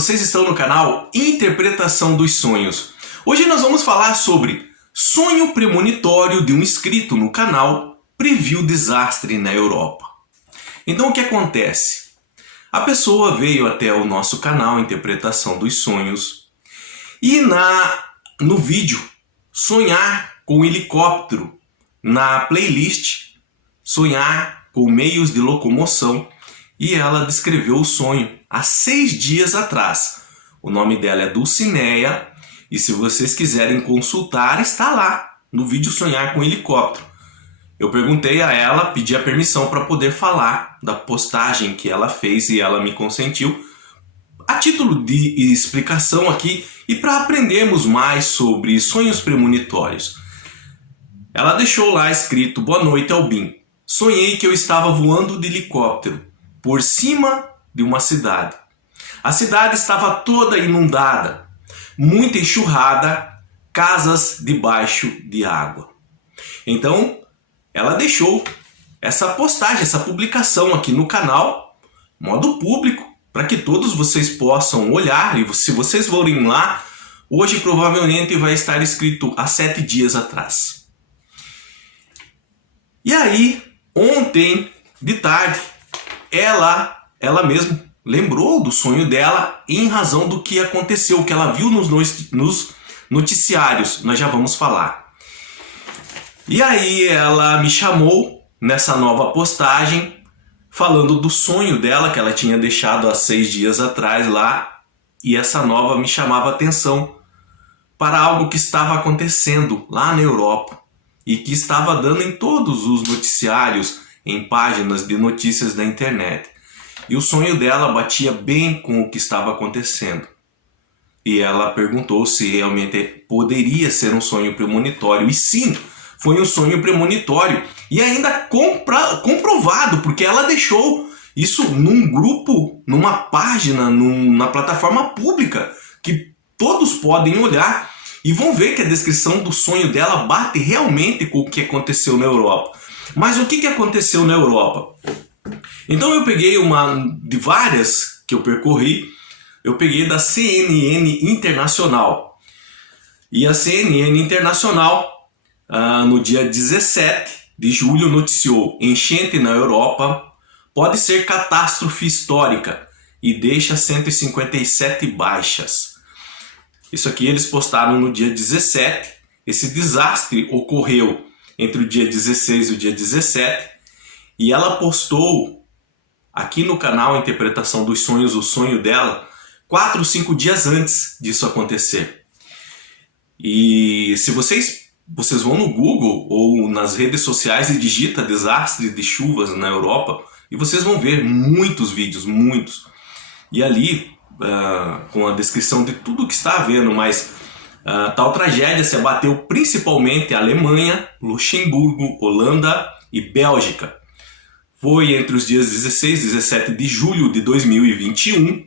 vocês estão no canal Interpretação dos Sonhos. Hoje nós vamos falar sobre sonho premonitório de um inscrito no canal previu desastre na Europa. Então o que acontece? A pessoa veio até o nosso canal Interpretação dos Sonhos e no vídeo Sonhar com helicóptero, na playlist Sonhar com meios de locomoção, e ela descreveu o sonho há 6 dias atrás. O nome dela é Dulcineia e se vocês quiserem consultar, está lá no vídeo Sonhar com helicóptero. Eu perguntei a ela, pedi a permissão para poder falar da postagem que ela fez e ela me consentiu, a título de explicação aqui e para aprendermos mais sobre sonhos premonitórios. Ela deixou lá escrito: boa noite, Albin. Sonhei que eu estava voando de helicóptero por cima de uma cidade. A cidade estava toda inundada, muita enxurrada, casas debaixo de água. Então, ela deixou essa postagem, essa publicação aqui no canal, modo público, para que todos vocês possam olhar. E se vocês forem lá, hoje provavelmente vai estar escrito há 7 dias atrás. E aí, ontem de tarde, ela mesma lembrou do sonho dela em razão do que aconteceu, que ela viu nos noticiários. Nós já vamos falar. E aí ela me chamou nessa nova postagem, falando do sonho dela que ela tinha deixado há 6 dias atrás lá. E essa nova me chamava a atenção para algo que estava acontecendo lá na Europa e que estava dando em todos os noticiários, em páginas de notícias da internet. E o sonho dela batia bem com o que estava acontecendo. E ela perguntou se realmente poderia ser um sonho premonitório. E sim, foi um sonho premonitório. E ainda comprovado, porque ela deixou isso num grupo, numa página, na plataforma pública, que todos podem olhar e vão ver que a descrição do sonho dela bate realmente com o que aconteceu na Europa. Mas o que aconteceu na Europa? Então eu peguei de várias que eu percorri, eu peguei da CNN Internacional. E a CNN Internacional, no dia 17 de julho, noticiou: enchente na Europa pode ser catástrofe histórica e deixa 157 baixas. Isso aqui eles postaram no dia 17. Esse desastre ocorreu entre o dia 16 e o dia 17. E ela postou aqui no canal Interpretação dos Sonhos, o sonho dela, 4 ou 5 dias antes disso acontecer. E se vocês vão no Google ou nas redes sociais e digita desastre de chuvas na Europa, e vocês vão ver muitos vídeos, muitos. E ali, com a descrição de tudo que está havendo, mas tal tragédia se abateu principalmente a Alemanha, Luxemburgo, Holanda e Bélgica. Foi entre os dias 16 e 17 de julho de 2021.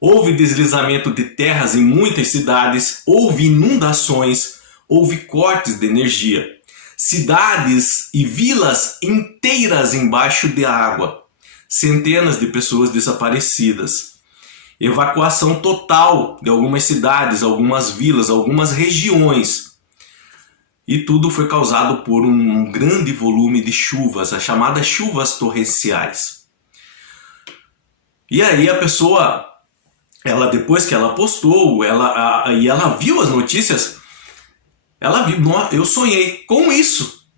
Houve deslizamento de terras em muitas cidades, houve inundações, houve cortes de energia. Cidades e vilas inteiras embaixo de água. Centenas de pessoas desaparecidas. Evacuação total de algumas cidades, algumas vilas, algumas regiões. E tudo foi causado por um grande volume de chuvas, as chamadas chuvas torrenciais. E aí a pessoa, depois que ela postou, e ela viu as notícias, ela viu: eu sonhei com isso.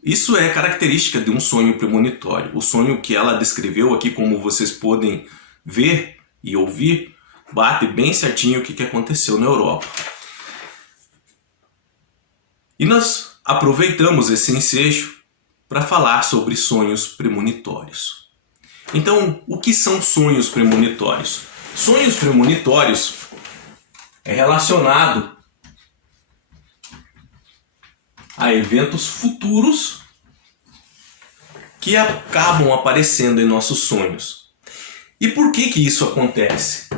Isso é característica de um sonho premonitório. O sonho que ela descreveu aqui, como vocês podem ver e ouvir, bate bem certinho o que aconteceu na Europa. E nós aproveitamos esse ensejo para falar sobre sonhos premonitórios. Então, o que são sonhos premonitórios? Sonhos premonitórios é relacionado a eventos futuros que acabam aparecendo em nossos sonhos. E por que isso acontece?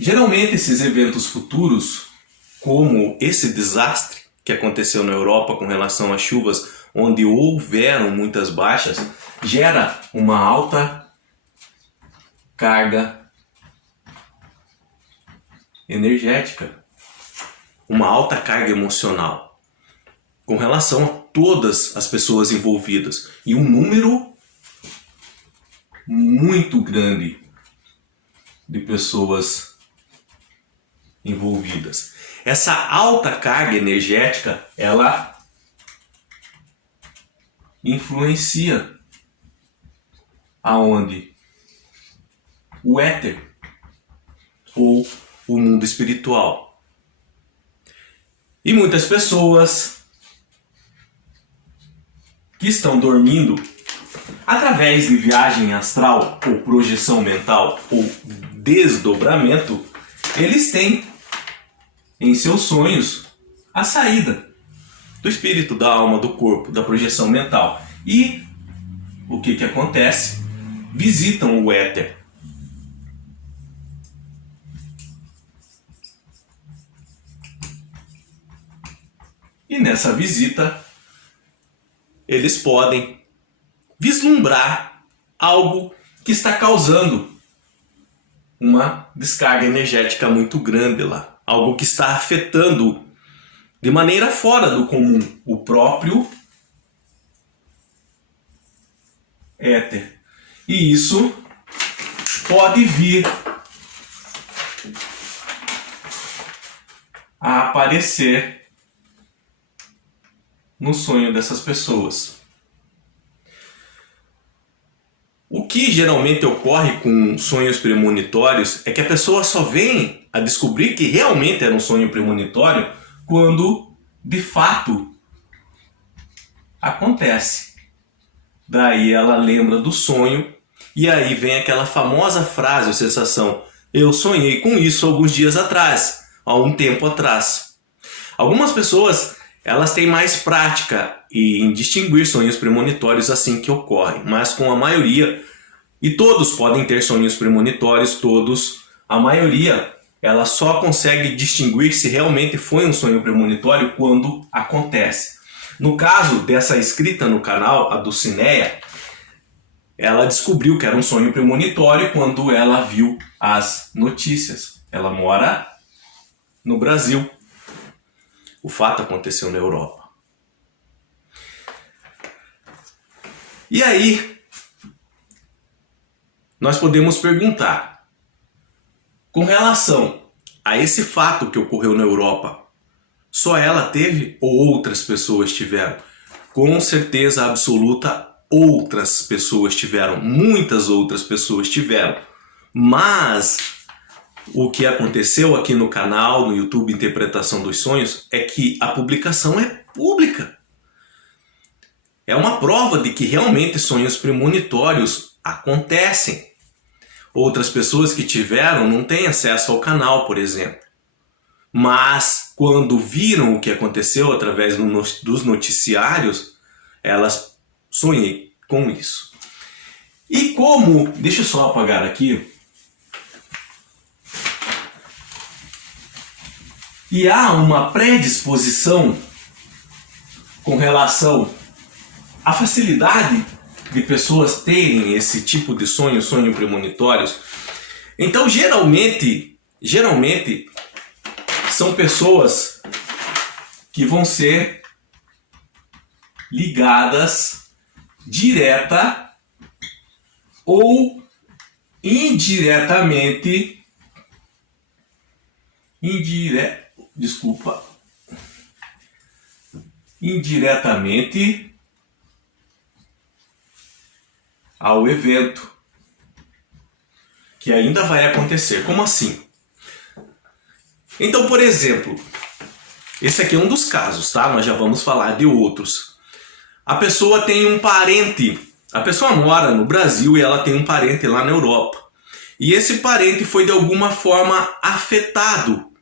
Geralmente esses eventos futuros, como esse desastre que aconteceu na Europa com relação às chuvas, onde houveram muitas baixas, gera uma alta carga energética, uma alta carga emocional com relação a todas as pessoas envolvidas e um número muito grande de pessoas envolvidas. Essa alta carga energética, ela influencia aonde? O éter ou o mundo espiritual. E muitas pessoas que estão dormindo, através de viagem astral ou projeção mental ou desdobramento, eles têm em seus sonhos a saída do espírito, da alma, do corpo, da projeção mental. E o que acontece? Visitam o éter. E nessa visita, eles podem vislumbrar algo que está causando uma descarga energética muito grande lá. Algo que está afetando de maneira fora do comum o próprio éter. E isso pode vir a aparecer no sonho dessas pessoas. O que geralmente ocorre com sonhos premonitórios é que a pessoa só vem a descobrir que realmente era um sonho premonitório quando de fato acontece. Daí ela lembra do sonho e aí vem aquela famosa frase ou sensação: eu sonhei com isso alguns dias atrás, há um tempo atrás. Algumas pessoas, elas têm mais prática em distinguir sonhos premonitórios assim que ocorrem, mas com a maioria, e todos podem ter sonhos premonitórios, todos, a maioria, ela só consegue distinguir se realmente foi um sonho premonitório quando acontece. No caso dessa inscrita no canal, a Dulcineia, ela descobriu que era um sonho premonitório quando ela viu as notícias. Ela mora no Brasil. O fato aconteceu na Europa. E aí, nós podemos perguntar, com relação a esse fato que ocorreu na Europa, só ela teve ou outras pessoas tiveram? Com certeza absoluta, outras pessoas tiveram, muitas outras pessoas tiveram. Mas o que aconteceu aqui no canal, no YouTube Interpretação dos Sonhos, é que a publicação é pública. É uma prova de que realmente sonhos premonitórios acontecem. Outras pessoas que tiveram não têm acesso ao canal, por exemplo. Mas quando viram o que aconteceu através dos noticiários, elas sonhei com isso. E como... Deixa eu só apagar aqui. E há uma predisposição com relação à facilidade de pessoas terem esse tipo de sonho premonitórios. Então, geralmente são pessoas que vão ser ligadas direta ou indiretamente indiretamente ao evento que ainda vai acontecer. Como assim? Então, por exemplo, esse aqui é um dos casos, tá? Nós já vamos falar de outros. A pessoa tem um parente, a pessoa mora no Brasil e ela tem um parente lá na Europa. E esse parente foi de alguma forma afetado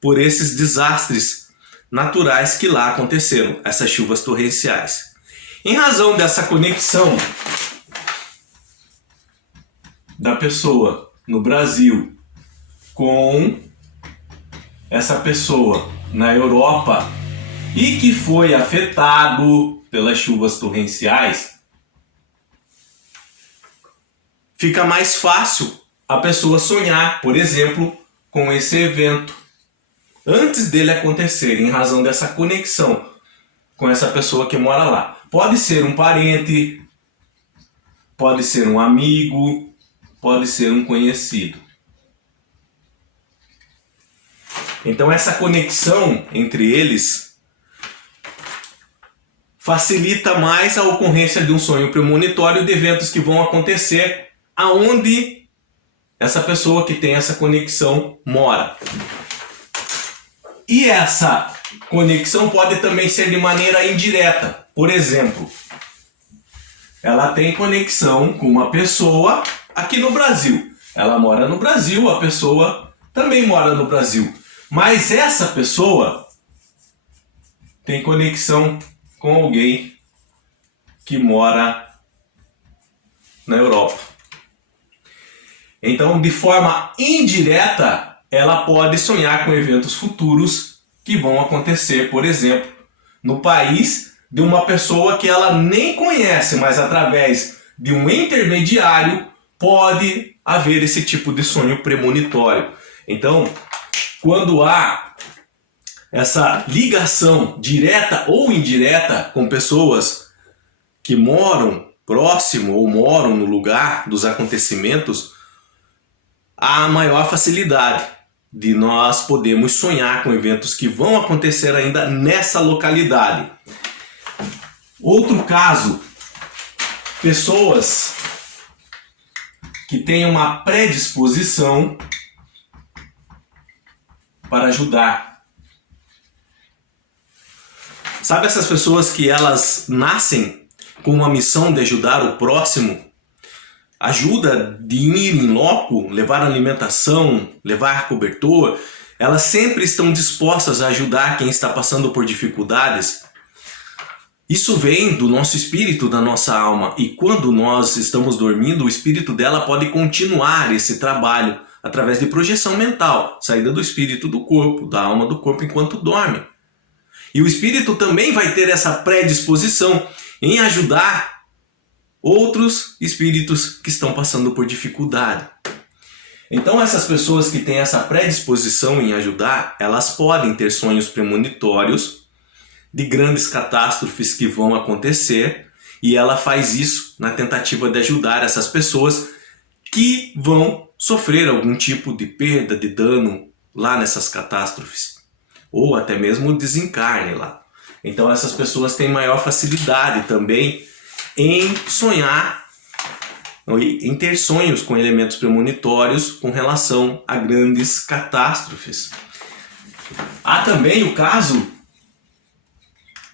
por esses desastres naturais que lá aconteceram, essas chuvas torrenciais. Em razão dessa conexão da pessoa no Brasil com essa pessoa na Europa e que foi afetado pelas chuvas torrenciais, fica mais fácil a pessoa sonhar, por exemplo, com esse evento antes dele acontecer, em razão dessa conexão com essa pessoa que mora lá. Pode ser um parente, pode ser um amigo, pode ser um conhecido. Então essa conexão entre eles facilita mais a ocorrência de um sonho premonitório de eventos que vão acontecer aonde essa pessoa que tem essa conexão mora. E essa conexão pode também ser de maneira indireta. Por exemplo, ela tem conexão com uma pessoa aqui no Brasil. Ela mora no Brasil, a pessoa também mora no Brasil. Mas essa pessoa tem conexão com alguém que mora na Europa. Então, de forma indireta, ela pode sonhar com eventos futuros que vão acontecer, por exemplo, no país de uma pessoa que ela nem conhece, mas através de um intermediário pode haver esse tipo de sonho premonitório. Então, quando há essa ligação direta ou indireta com pessoas que moram próximo ou moram no lugar dos acontecimentos, há maior facilidade de nós podermos sonhar com eventos que vão acontecer ainda nessa localidade. Outro caso, pessoas que têm uma predisposição para ajudar. Sabe essas pessoas que elas nascem com uma missão de ajudar o próximo? Ajuda de ir em loco, levar alimentação, levar cobertor. Elas sempre estão dispostas a ajudar quem está passando por dificuldades. Isso vem do nosso espírito, da nossa alma. E quando nós estamos dormindo, o espírito dela pode continuar esse trabalho através de projeção mental, saída do espírito do corpo, da alma do corpo enquanto dorme. E o espírito também vai ter essa predisposição em ajudar outros espíritos que estão passando por dificuldade. Então essas pessoas que têm essa predisposição em ajudar, elas podem ter sonhos premonitórios de grandes catástrofes que vão acontecer, e ela faz isso na tentativa de ajudar essas pessoas que vão sofrer algum tipo de perda, de dano lá nessas catástrofes, ou até mesmo desencarne lá. Então essas pessoas têm maior facilidade também em sonhar, em ter sonhos com elementos premonitórios com relação a grandes catástrofes. Há também o caso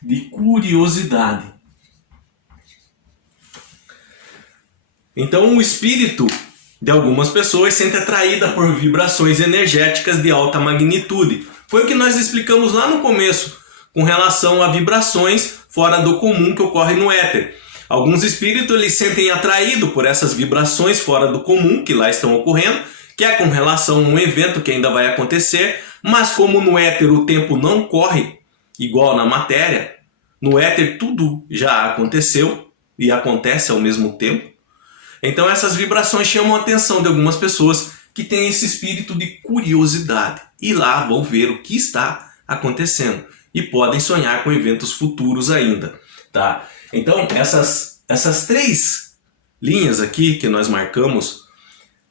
de curiosidade. Então o espírito de algumas pessoas se sente atraída por vibrações energéticas de alta magnitude. Foi o que nós explicamos lá no começo, com relação a vibrações fora do comum que ocorrem no éter. Alguns espíritos eles sentem atraídos por essas vibrações fora do comum que lá estão ocorrendo, que é com relação a um evento que ainda vai acontecer, mas como no éter o tempo não corre igual na matéria, no éter tudo já aconteceu e acontece ao mesmo tempo. Então essas vibrações chamam a atenção de algumas pessoas que têm esse espírito de curiosidade e lá vão ver o que está acontecendo e podem sonhar com eventos futuros ainda, tá? Então essas três linhas aqui que nós marcamos,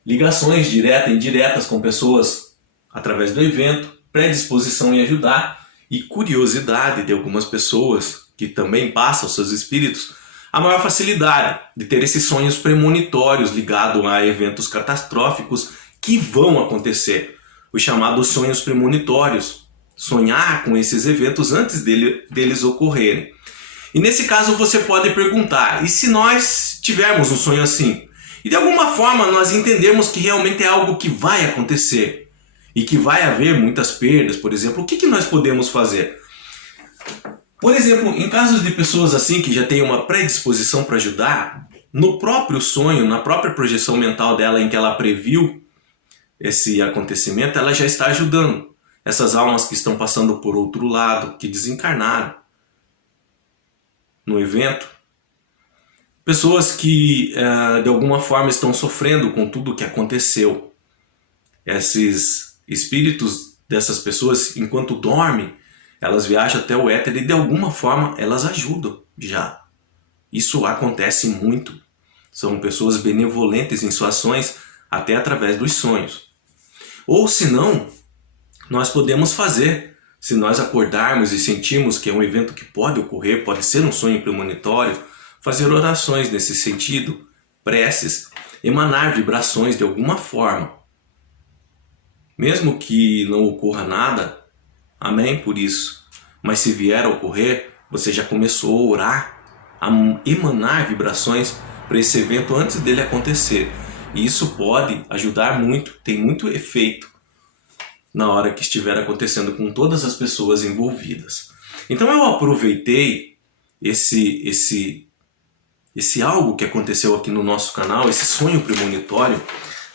ligações diretas e indiretas com pessoas através do evento, predisposição em ajudar e curiosidade de algumas pessoas que também passam seus espíritos, a maior facilidade de ter esses sonhos premonitórios ligados a eventos catastróficos que vão acontecer, os chamados sonhos premonitórios, sonhar com esses eventos antes deles ocorrerem. E nesse caso você pode perguntar, e se nós tivermos um sonho assim? E de alguma forma nós entendemos que realmente é algo que vai acontecer e que vai haver muitas perdas, por exemplo, o que nós podemos fazer? Por exemplo, em casos de pessoas assim que já têm uma predisposição para ajudar, no próprio sonho, na própria projeção mental dela em que ela previu esse acontecimento, ela já está ajudando essas almas que estão passando por outro lado, que desencarnaram no evento. Pessoas que de alguma forma estão sofrendo com tudo o que aconteceu. espíritos dessas pessoas, enquanto dormem, elas viajam até o éter e de alguma forma elas ajudam já. Isso acontece muito. São pessoas benevolentes em suas ações, até através dos sonhos. Ou se não, nós podemos fazer, se nós acordarmos e sentirmos que é um evento que pode ocorrer, pode ser um sonho premonitório, fazer orações nesse sentido, preces, emanar vibrações de alguma forma. Mesmo que não ocorra nada, amém por isso. Mas se vier a ocorrer, você já começou a orar, a emanar vibrações para esse evento antes dele acontecer. E isso pode ajudar muito, tem muito efeito na hora que estiver acontecendo com todas as pessoas envolvidas. Então eu aproveitei esse algo que aconteceu aqui no nosso canal, esse sonho premonitório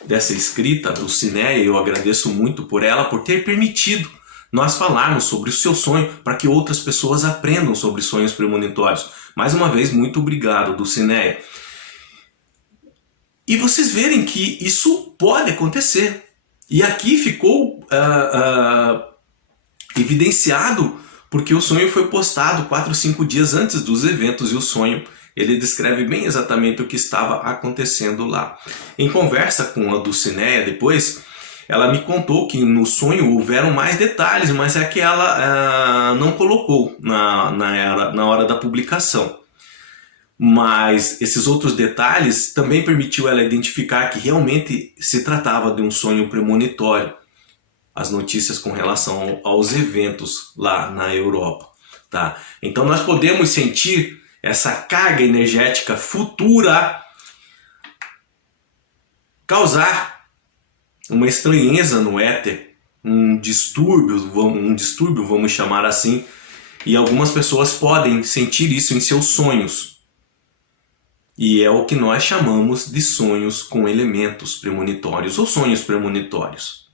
dessa escrita do Cineia. Eu agradeço muito por ela, por ter permitido nós falarmos sobre o seu sonho para que outras pessoas aprendam sobre sonhos premonitórios. Mais uma vez, muito obrigado, Dulcineia. E vocês verem que isso pode acontecer. E aqui ficou evidenciado porque o sonho foi postado 4 ou 5 dias antes dos eventos e o sonho ele descreve bem exatamente o que estava acontecendo lá. Em conversa com a Dulcineia depois, ela me contou que no sonho houveram mais detalhes, mas é que ela não colocou na hora da publicação. Mas esses outros detalhes também permitiu ela identificar que realmente se tratava de um sonho premonitório. As notícias com relação aos eventos lá na Europa. Tá? Então nós podemos sentir essa carga energética futura causar uma estranheza no éter, um distúrbio, vamos chamar assim, e algumas pessoas podem sentir isso em seus sonhos. E é o que nós chamamos de sonhos com elementos premonitórios ou sonhos premonitórios.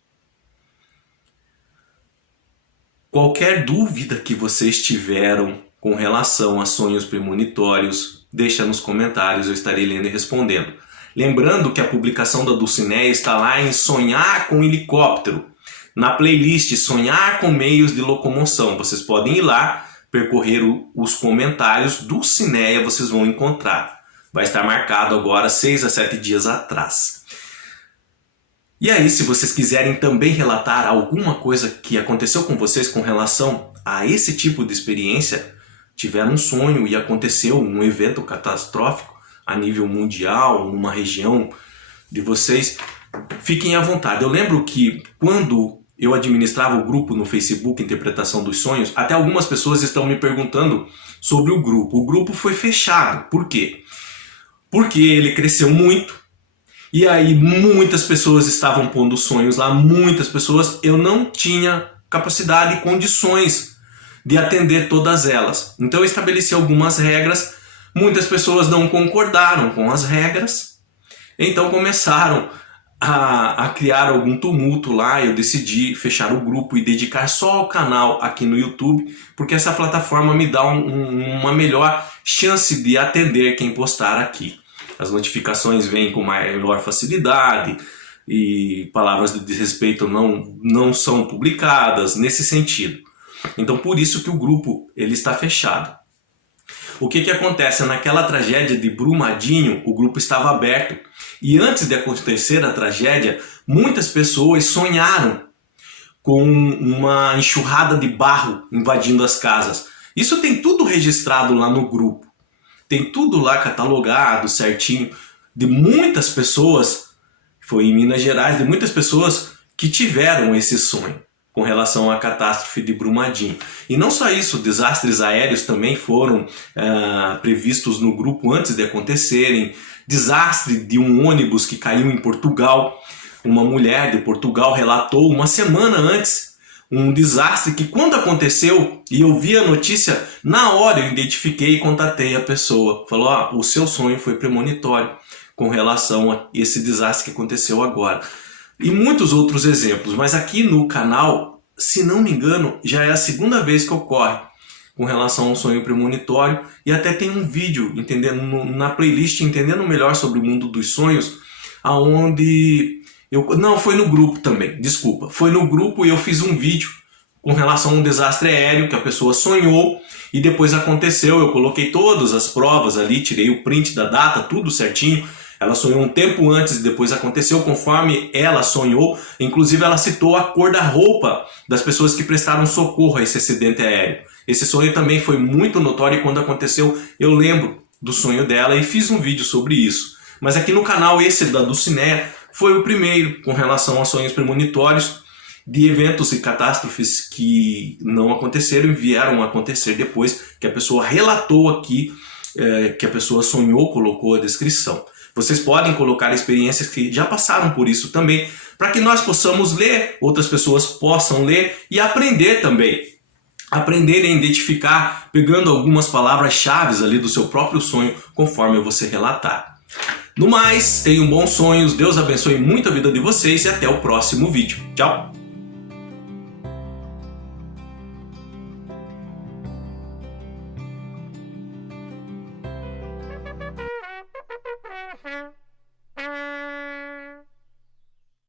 Qualquer dúvida que vocês tiveram com relação a sonhos premonitórios, deixa nos comentários, eu estarei lendo e respondendo. Lembrando que a publicação da Dulcineia está lá em Sonhar com Helicóptero, na playlist Sonhar com Meios de Locomoção. Vocês podem ir lá, percorrer os comentários. Dulcineia vocês vão encontrar. Vai estar marcado agora 6 a 7 dias atrás. E aí, se vocês quiserem também relatar alguma coisa que aconteceu com vocês com relação a esse tipo de experiência, tiveram um sonho e aconteceu um evento catastrófico a nível mundial, numa região de vocês, fiquem à vontade. Eu lembro que quando eu administrava o grupo no Facebook Interpretação dos Sonhos, até algumas pessoas estão me perguntando sobre o grupo. O grupo foi fechado. Por quê? Porque ele cresceu muito e aí muitas pessoas estavam pondo sonhos lá, muitas pessoas, eu não tinha capacidade e condições de atender todas elas. Então eu estabeleci algumas regras, muitas pessoas não concordaram com as regras, então começaram a criar algum tumulto lá. Eu decidi fechar o grupo e dedicar só ao canal aqui no YouTube, porque essa plataforma me dá uma melhor chance de atender quem postar aqui. As notificações vêm com maior facilidade e palavras de desrespeito não são publicadas nesse sentido. Então por isso que o grupo ele está fechado. O que acontece? Naquela tragédia de Brumadinho, o grupo estava aberto. E antes de acontecer a tragédia, muitas pessoas sonharam com uma enxurrada de barro invadindo as casas. Isso tem tudo registrado lá no grupo. Tem tudo lá catalogado certinho, de muitas pessoas, foi em Minas Gerais, de muitas pessoas que tiveram esse sonho com relação à catástrofe de Brumadinho. E não só isso, desastres aéreos também foram previstos no grupo antes de acontecerem. Desastre de um ônibus que caiu em Portugal. Uma mulher de Portugal relatou uma semana antes um desastre que quando aconteceu e eu vi a notícia, na hora eu identifiquei e contatei a pessoa. Falou, o seu sonho foi premonitório com relação a esse desastre que aconteceu agora. E muitos outros exemplos, mas aqui no canal, se não me engano, já é a segunda vez que ocorre com relação ao sonho premonitório, e até tem um vídeo na playlist Entendendo Melhor sobre o Mundo dos Sonhos, aonde Não, foi no grupo também, desculpa. Foi no grupo e eu fiz um vídeo com relação a um desastre aéreo que a pessoa sonhou e depois aconteceu. Eu coloquei todas as provas ali, tirei o print da data, tudo certinho. Ela sonhou um tempo antes e depois aconteceu conforme ela sonhou. Inclusive ela citou a cor da roupa das pessoas que prestaram socorro a esse acidente aéreo. Esse sonho também foi muito notório e quando aconteceu eu lembro do sonho dela e fiz um vídeo sobre isso. Mas aqui no canal esse da Dulcinea foi o primeiro com relação a sonhos premonitórios de eventos e catástrofes que não aconteceram e vieram a acontecer depois que a pessoa relatou aqui, que a pessoa sonhou, colocou a descrição. Vocês podem colocar experiências que já passaram por isso também, para que nós possamos ler, outras pessoas possam ler e aprender também. Aprender a identificar, pegando algumas palavras-chave ali do seu próprio sonho, conforme você relatar. No mais, tenham bons sonhos, Deus abençoe muito a vida de vocês e até o próximo vídeo. Tchau!